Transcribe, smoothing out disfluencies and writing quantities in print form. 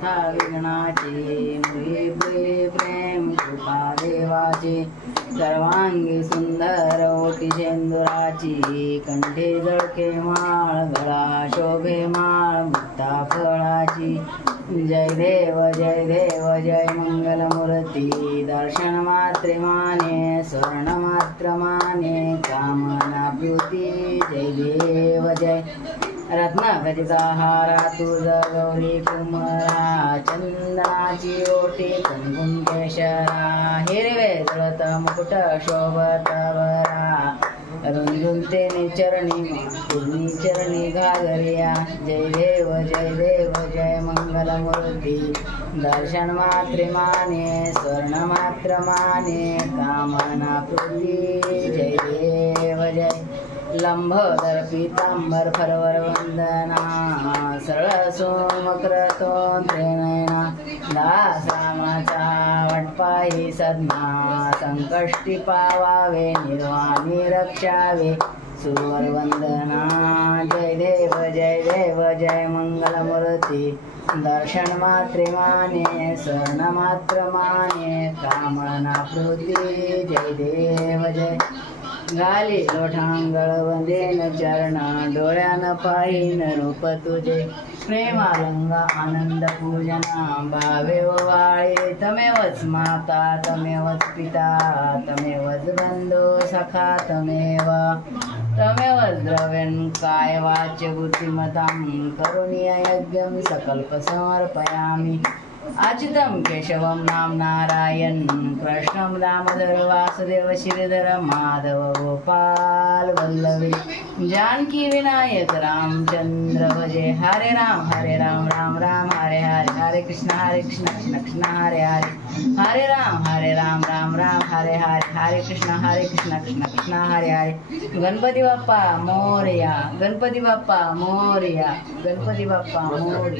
व्यथा विघ्नाची मुळे प्रेम कृपा देवाची सर्वांगी सुंदर ओटी शेंदुराची कंठे जळके माळ गळा शोभे माळ मुक्ता फळाची जय देव जय मंगलमूर्ती दर्शन मात्रे माने स्वर्ण मात्र माने कामना प्युती जय देव जय रत्न खचिता हारा तुझ गौरी कुमरा चंदनाची ओटी कुंकुम केशरा हिरवे जळत मुकुट शोभत वरा रुंजुंते चरणी चरणी घागरिया जय देव जय मंगलमूर्ती दर्शन मात्रे माने स्वर्ण मात्र माने कामना प्रीती जय देव जय लंबोदर पीतांबर फरवर वंदना सरळ सोमक्रतो नयना दास रामाचा वटपाही सदना संकष्टी पावावे निर्वाणी रक्षावे सुवर वंदना जय देव जय मंगलमूर्ती दर्शन मात्रे माने स्वर्ण मात्र माने कामना प्रीती जय देव जय घाली लोठांगळ वंदेन चरण डोळ्यान पाहिन रूप तुझे प्रेमालंगा आनंद पूजना भावे वाळे तमेवच माता तमेवच पिता तमेवच बंधू सखा तमेव द्रव्यं काय वाच्य बुद्धिमतां करुणीय यज्ञं सकल्प समर्पयामि अच्युतं केशवं नाम नारायण कृष्णं दामोदर वासुदेव श्रीधर माधव गोपाल वल्लभी जानकी विनायक रामचंद्र भजे हरे राम राम राम हरे हरे हरे कृष्ण कृष्ण कृष्ण हरे हरे हरे राम राम राम हरे हरे हरे कृष्ण कृष्ण कृष्ण हरे हरे गणपती बाप्पा मोरया गणपती बाप्पा मोरया गणपती बाप्पा मोरया।